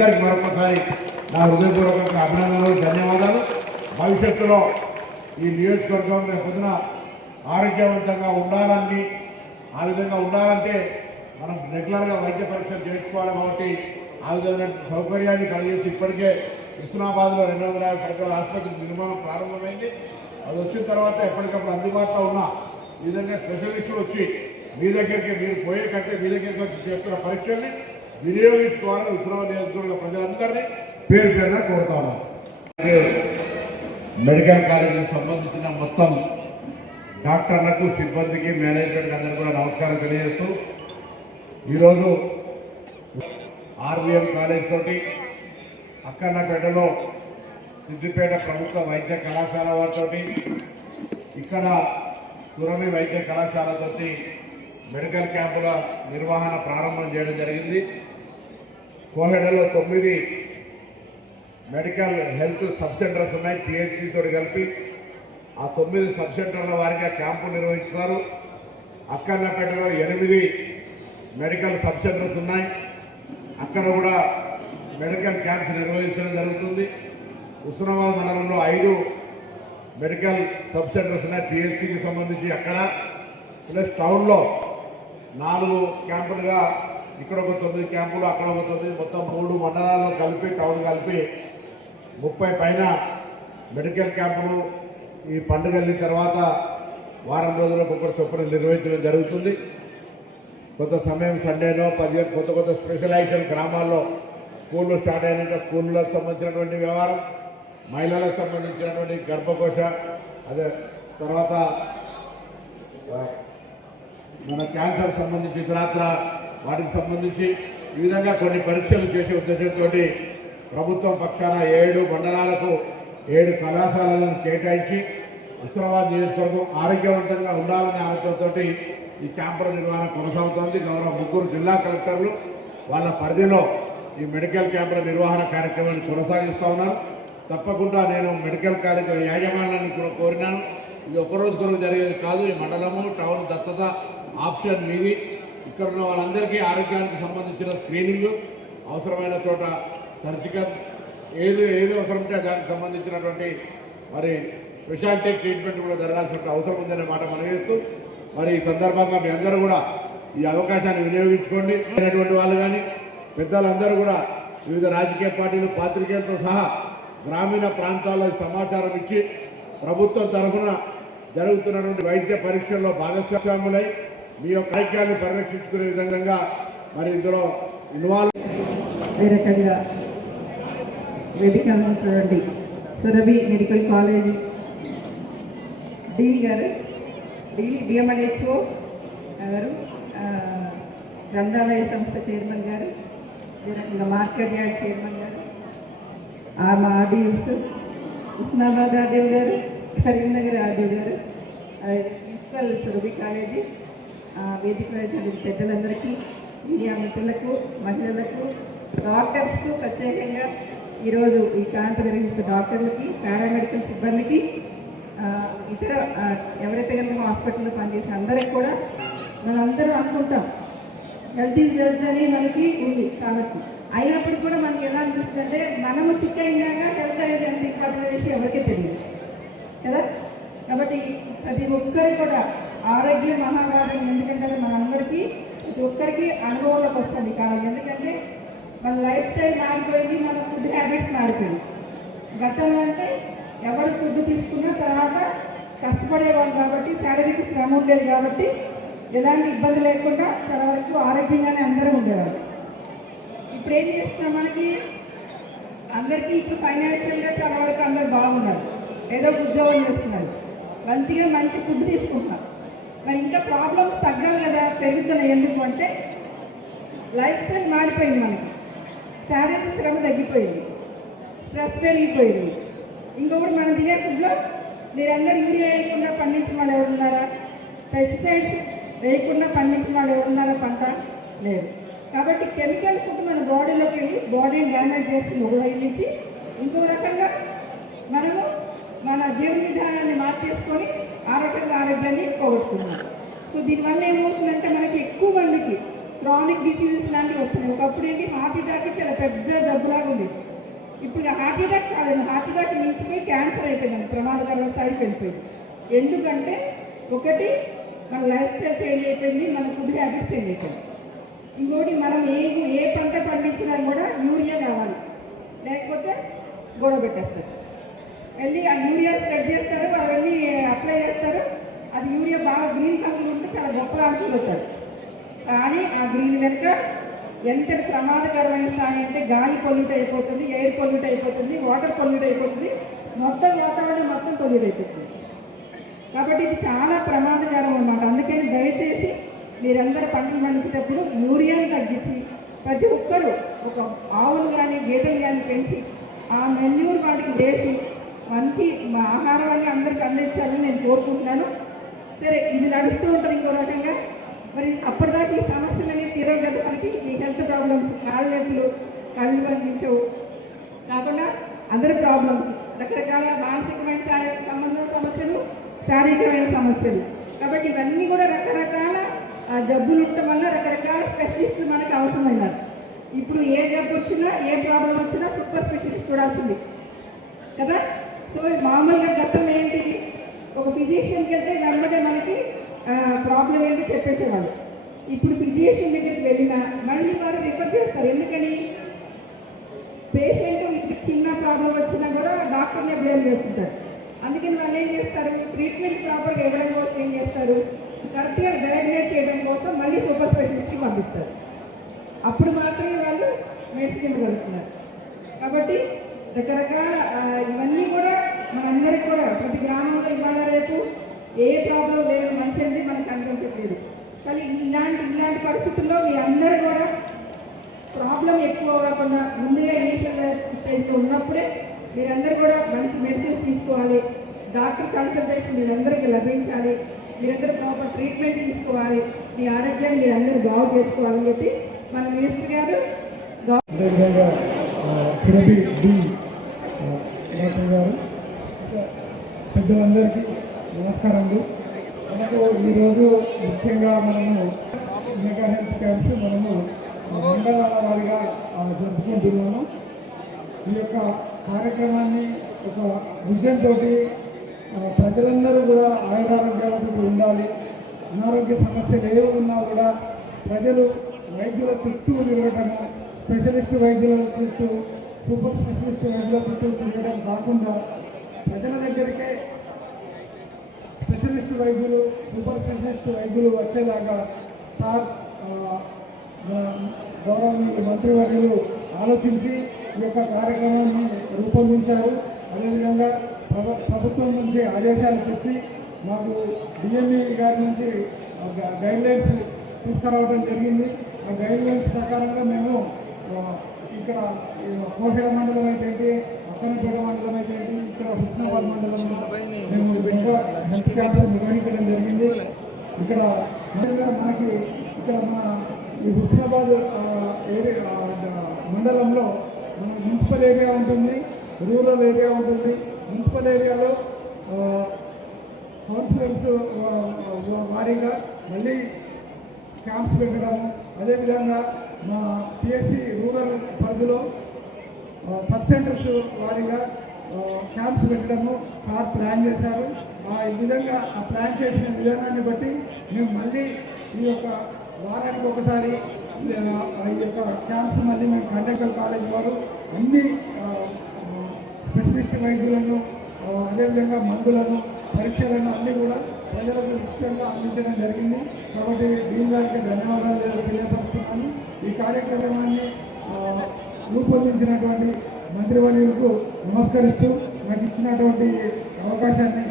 మరొకసారి నా హృదయపూర్వక అభినందనలు, ధన్యవాదాలు. భవిష్యత్తులో ఈ నియోజకవర్గం పొద్దున ఆరోగ్యవంతంగా ఉండాలని, ఆ విధంగా ఉండాలంటే మనం రెగ్యులర్గా వైద్య పరీక్షలు చేయించుకోవాలి. కాబట్టి ఆ విధంగా సౌకర్యాన్ని కలిగించి ఇప్పటికే హుస్నాబాద్లో 250 పడకల ఆసుపత్రి నిర్మాణం ప్రారంభమైంది. అది వచ్చిన తర్వాత ఎప్పటికప్పుడు అందుబాటులో ఉన్న ఈ విధంగా స్పెషలిస్టులు వచ్చి మీ దగ్గరికి, మీరు పోయే కంటే మీ దగ్గరికి వచ్చి చేస్తున్న పరీక్షల్ని వినియోగించుకోవాలని హుస్నాబాద్ నియోజకవర్గ ప్రజలందరినీ పేరు పేరున కోరుతాను. మెడికల్ కాలేజీకి సంబంధించిన మొత్తం డాక్టర్లకు, సిబ్బందికి, మేనేజ్మెంట్కి అందరికీ కూడా నమస్కారం తెలియజేస్తూ, ఈరోజు ఆర్వీఎం కాలేజ్ తోటి అక్కన్నపేటలో సిద్దిపేట ప్రభుత్వ వైద్య కళాశాల వారితో, ఇక్కడ సురభి వైద్య కళాశాలతో మెడికల్ క్యాంపుల నిర్వహణ ప్రారంభం చేయడం జరిగింది. కోహెడలో 9 మెడికల్ హెల్త్ సబ్ సెంటర్స్ ఉన్నాయి. పిహెచ్సితో కలిపి ఆ 9 సబ్ సెంటర్ల వారిగా క్యాంపు నిర్వహిస్తారు. అక్కన్నపేటలో 8 మెడికల్ సబ్ సెంటర్స్ ఉన్నాయి. అక్కడ కూడా మెడికల్ క్యాంప్స్ నిర్వహించడం జరుగుతుంది. హుస్నాబాద్ మండలంలో 5 మెడికల్ సబ్ సెంటర్స్ ఉన్నాయి పిహెచ్సికి సంబంధించి. అక్కడ ప్లస్ టౌన్లో 4 క్యాంపులుగా, ఇక్కడ ఒక 9 క్యాంపులు, అక్కడ ఒక 9, మొత్తం 3 మండలాల్లో కలిపి, టౌన్ కలిపి 30 పైన మెడికల్ క్యాంపులు ఈ పండుగల తర్వాత వారం రోజులకు ఒకటి చొప్పున నిర్వహించడం జరుగుతుంది. కొంత సమయం సండేనో 15 కొత్త స్పెషలైజేషన్ గ్రామాల్లో స్కూళ్ళు స్టార్ట్ అయినాక స్కూళ్ళకు సంబంధించినటువంటి వ్యవహారం, మహిళలకు సంబంధించినటువంటి గర్భకోశ, అదే తర్వాత మన క్యాన్సర్ సంబంధించి ఇతరత్ర వాటికి సంబంధించి ఈ విధంగా కొన్ని పరీక్షలు చేసే ఉద్దేశంతో ప్రభుత్వం పక్షాన 7 మండలాలకు 7 కళాశాలలను కేటాయించి హుస్నాబాద్ నియోజకవర్గం ఆరోగ్యవంతంగా ఉండాలనే ఆలోచనతో ఈ క్యాంపుల నిర్వహణ కొనసాగుతోంది. గౌరవ 3 జిల్లా కలెక్టర్లు వాళ్ళ పరిధిలో ఈ మెడికల్ క్యాంపుల నిర్వహణ కార్యక్రమాన్ని కొనసాగిస్తూ ఉన్నారు. తప్పకుండా నేను మెడికల్ కాలేజ్ యాజమాన్యాన్ని కూడా కోరినాను. ఇది ఒకరోజు కొరకు జరిగేది కాదు. ఈ మండలము, టౌన్ దత్తత ఆప్షన్ మీది. ఇక్కడ ఉన్న వాళ్ళందరికీ ఆరోగ్యానికి సంబంధించిన స్క్రీనింగ్, అవసరమైన చోట సర్జికల్ ఏది అవసరం ఉంటే దానికి సంబంధించినటువంటి మరి స్పెషాలిటీ ట్రీట్మెంట్ కూడా జరగాల్సిన అవసరం ఉందనే మాట మనవేస్తూ, మరి ఈ సందర్భంగా మీ అందరూ కూడా ఈ అవకాశాన్ని వినియోగించుకోండి. అయినటువంటి వాళ్ళు కానీ పెద్దలందరూ కూడా వివిధ రాజకీయ పార్టీలు, పాత్రికేయులతో సహా గ్రామీణ ప్రాంతాల్లో సమాచారం ఇచ్చి ప్రభుత్వం తరఫున జరుగుతున్నటువంటి వైద్య పరీక్షల్లో భాగస్వాములై మీ యొక్క ఆరోగ్యాన్ని పరిరక్షించుకునే విధంగా మరి ఇందులో ఇన్వాల్వ్ ఈ రకంగా వేదిక ఉన్నటువంటి సురభి మెడికల్ కాలేజ్ డీన్ గారు, డిఎంఎన్హెచ్ఓ గారు, గ్రంథాలయ సంస్థ చైర్మన్ గారు, ఈ రకంగా మార్కెట్ యార్డ్ చైర్మన్ గారు, మా ఆర్డీఎస్ హుస్నాబాద్ ఆర్డీఓ గారు, కరీంనగర్ ఆర్డీఓ గారు, ప్రిన్సిపల్ సురభి కాలేజీ, వేదిక పెద్దలందరికీ, మీడియా మిత్రులకు, మహిళలకు, డాక్టర్స్కు ప్రత్యేకంగా ఈరోజు ఈ క్యాంపు నిర్వహిస్తున్న డాక్టర్లకి, పారామెడికల్ సిబ్బందికి, ఇతర ఎవరైతే కనుక హాస్పిటల్లో పనిచేసిన అందరికి కూడా మనందరం అనుకుంటాం హెల్త్ ఈజ్ వెల్త్ అని మనకి ఉంది కాబట్టి, అయినప్పుడు కూడా మనకి ఎలా అనిపిస్తుంది అంటే మనము సిక్ అయినాక హెల్త్ అనేది ఎంత ఇంపార్టెంట్ అనేసి ఎవరికీ తెలియదు కదా. కాబట్టి ప్రతి ఒక్కరు కూడా ఆరోగ్య మహాభారం, ఎందుకంటే మనందరికీ ప్రతి ఒక్కరికి అనుభవంలోకి వస్తుంది కాలం. ఎందుకంటే మన లైఫ్ స్టైల్ మారిపోయింది, మన ఫుడ్ హ్యాబిట్స్ మారిపోయింది. గతంలో అంటే ఎవరు ఫుడ్ తీసుకున్న తర్వాత కష్టపడేవాళ్ళు కాబట్టి, శారీరక శ్రమ ఉండేది కాబట్టి ఎలాంటి ఇబ్బంది లేకుండా చాలా వరకు ఆరోగ్యంగానే అందరూ ఉండేవాళ్ళు. ఇప్పుడు ఏం చేస్తున్నాం, మనకి అందరికీ ఇప్పుడు ఫైనాన్షియల్గా చాలా వరకు అందరూ బాగున్నారు, ఏదో ఉద్యోగం చేస్తున్నారు, మంచి ఫుడ్ తీసుకుంటున్నారు. మరి ఇంకా ప్రాబ్లమ్స్ తగ్గాలి కదా, పెరుగుతున్నాయి. ఎందుకు అంటే లైఫ్ స్టైల్ మారిపోయింది, మనకి శారీరక శ్రమ తగ్గిపోయింది, స్ట్రెస్ పెరిగిపోయింది. ఇంకొకటి మనం తినే ఫుడ్లో మీరందరూ యూరియా వేయకుండా పండించిన వాళ్ళు ఎవరున్నారా, పెస్టిసైడ్స్ వేయకుండా పండించిన వాళ్ళు ఎవరున్నారా, పంట లేదు. కాబట్టి కెమికల్ ఫుడ్ మన బాడీలోకి వెళ్ళి బాడీని డ్యామేజ్ చేస్తుంది ఒక వైపు నుంచి. ఇంకో రకంగా మనము మన జీవన విధానాన్ని మార్చేసుకొని ఆరోగ్యాన్ని పోగొట్టుకున్నాం. సో దీనివల్ల ఏమవుతుందంటే మనకి ఎక్కువ మందికి క్రానిక్ డిసీజెస్ లాంటివి వస్తున్నాయి. ఒకప్పుడు ఏంటి హార్ట్ అటాక్ చాలా పెద్ద జబ్బులాగా ఉంది. ఇప్పుడు హార్ట్ అటాక్ కాదండి, హార్ట్ అటాక్ మించిపోయి క్యాన్సర్ అయిపోయిందండి, ప్రమాదకరమైన స్థాయికి వెళ్ళిపోయింది. ఎందుకంటే ఒకటి మన లైఫ్ స్టైల్ చేంజ్ అయిపోయింది, మన ఫుడ్ హ్యాబిట్స్ చేంజ్ అయిపోయింది. ఇంకోటి మనం ఏ పంట పండించినా కూడా యూరియా కావాలి, లేకపోతే గొడవ పెట్టేస్తారు. వెళ్ళి ఆ యూరియా స్ప్రెడ్ చేస్తారు, వాళ్ళు వెళ్ళి అప్లై చేస్తారు. అది యూరియా బాగా గ్రీన్ కలర్ ఉంటే చాలా గొప్పగా అనుకుంటారు. కానీ ఆ గ్రీన్ వెనుక ఎంత ప్రమాదకరమైన స్థాయి అంటే గాలి పొల్యూట్ అయిపోతుంది, ఎయిర్ పొల్యూట్ అయిపోతుంది, వాటర్ పొల్యూట్ అయిపోతుంది, మొత్తం వాతావరణం మొత్తం పొల్యూట్ అయిపోతుంది. కాబట్టి ఇది చాలా ప్రమాదకరం అన్నమాట. అందుకని దయచేసి మీరందరూ పంటలు పండించేటప్పుడు యూరియాను తగ్గించి ప్రతి ఒక్కరూ ఒక ఆవులు కానీ గేదెలు కానీ పెంచి ఆ మెన్యూర్ వాటికి వేసి మంచి ఆహారాన్ని అందరికీ అందించాలని నేను కోరుకుంటున్నాను. సరే, ఇది నడుస్తూ ఉంటుంది ఇంకో రకంగా. మరి అప్పటిదాకా ఈ సమస్యలన్నీ తీరవు కదా మనకి. ఈ హెల్త్ ప్రాబ్లమ్స్, కాళ్ళు నొప్పులు, కళ్ళు బంధించవు కాకుండా అందరి ప్రాబ్లమ్స్, రకరకాల మానసికమైన సంబంధం సమస్యలు, శారీరకమైన సమస్యలు. కాబట్టి ఇవన్నీ కూడా రకరకాల జబ్బులు ఉండటం వల్ల రకరకాల స్పెషలిస్టులు మనకు అవసరమైనారు. ఇప్పుడు ఏ జబ్బు వచ్చినా, ఏ ప్రాబ్లం వచ్చినా సూపర్ స్పెషలిస్ట్ చూడాల్సింది కదా. సో మామూలుగా గతం ఏంటిది, ఒక ఫిజిషియన్కి వెళ్తే వెంబడే మనకి ప్రాబ్లం ఏంటి చెప్పేసేవాళ్ళు. ఇప్పుడు ఫిజిషియన్ దగ్గరికి వెళ్ళినా మళ్ళీ వారు రిఫర్ చేస్తారు. ఎందుకని పేషెంట్ చిన్న ప్రాబ్లం వచ్చినా కూడా డాక్టర్నే బ్లేమ్ చేస్తుంటారు. అందుకని వాళ్ళు ఏం చేస్తారు, ట్రీట్మెంట్ ప్రాపర్గా ఇవ్వడం కోసం ఏం చేస్తారు, కరెక్ట్గా డయాగ్నైజ్ చేయడం కోసం మళ్ళీ సూపర్ స్పెషలిస్ట్కి పంపిస్తారు. అప్పుడు మాత్రమే వాళ్ళు మెడిసిన్ ఇవ్వగలుగుతున్నారు. కాబట్టి రకరకాల ఇవన్నీ కూడా మనందరికీ కూడా ప్రతి గ్రామంలో ఇవాళ రేపు ఏ ప్రాబ్లం లేదు, మంచిది మనకు అనిపించట్లేదు. కానీ ఇలాంటి పరిస్థితుల్లో మీ అందరూ కూడా ప్రాబ్లం ఎక్కువ కాకుండా ముందుగా ఇనిషియల్ స్టేజ్లో ఉన్నప్పుడే మీరందరూ కూడా మంచి మెడిసిన్స్ తీసుకోవాలి, డాక్టర్ కన్సల్టేషన్ మీరందరికీ లభించాలి, మీరందరూ ప్రాపర్ ట్రీట్మెంట్ తీసుకోవాలి, మీ ఆరోగ్యాన్ని మీరందరూ బాగు చేసుకోవాలని చెప్పి మన మినిస్టర్ గారు అదేవిధంగా సురభి డి డాక్టర్ గారు, పెద్దలందరికీ నమస్కారములు. మనకు ఈరోజు ముఖ్యంగా మనము మెగా హెల్త్ క్యాంప్స్ మనము మండలాల వారిగా జరుపుకుంటున్నాము. ఈ యొక్క కార్యక్రమాన్ని ఒక విజన్ తోటి ప్రజలందరూ కూడా ఆయురారోగ్యాలతో ఉండాలి. అనారోగ్య సమస్యలు ఏవి ఉన్నా కూడా ప్రజలు వైద్యుల చుట్టూ తిరగటము, స్పెషలిస్ట్ వైద్యుల చుట్టూ, సూపర్ స్పెషలిస్ట్ వైద్యుల చుట్టూ తిరగడం కాకుండా ప్రజల దగ్గరికే స్పెషలిస్ట్ వైద్యులు, సూపర్ స్పెషలిస్ట్ వైద్యులు వచ్చేలాగా సార్ గౌరవనీయులు మంత్రివర్యులు ఆలోచించి ఈ యొక్క కార్యక్రమాన్ని రూపొందించారు. అదేవిధంగా ప్రభుత్వం నుంచి ఆదేశాలు తెచ్చి మాకు డిఎంఈ గారి నుంచి గైడ్లైన్స్ తీసుకురావడం జరిగింది. ఆ గైడ్లైన్స్ ప్రకారంగా మేము ఇక్కడ కోహెడ మండలం అయితే ఏంటి, అక్కనపేట మండలం అయితే ఏంటి, ఇక్కడ హుస్నాబాద్ మండలంలో మేము హెల్త్ క్యాంప్స్ నిర్వహించడం జరిగింది. ఇక్కడ మనకి ఇక్కడ మన ఈ హుస్నాబాద్ ఏరియా మండలంలో మన మున్సిపల్ ఏరియా ఉంటుంది, రూరల్ ఏరియా ఉంటుంది. మున్సిపల్ ఏరియాలో కౌన్సిలర్స్ వారీగా మళ్ళీ క్యాంప్స్ పెట్టడము, అదేవిధంగా మా పిఎస్సి రూరల్ పరిధిలో సబ్ సెంటర్స్ వారీగా క్యాంప్స్ పెట్టడము సార్ ప్లాన్ చేశారు. ఈ విధంగా ఆ ప్లాన్ చేసిన విధానాన్ని బట్టి మేము మళ్ళీ ఈ యొక్క వారానికి ఒకసారి ఈ యొక్క క్యాంప్స్ మళ్ళీ మేము కండక్టర్ కాలేజ్ వారు అన్ని స్పెషలిస్ట్ వైద్యులను, అదేవిధంగా మందులను, పరీక్షలను అన్నీ కూడా ప్రజలకు ఉచితంగా అందించడం జరిగింది. కాబట్టి దీని గారికి ధన్యవాదాలు తెలియపరుస్తున్నాను. ఈ కార్యక్రమాన్ని రూపొందించినటువంటి మంత్రివర్యులకు నమస్కరిస్తూ నాకు ఇచ్చినటువంటి అవకాశాన్ని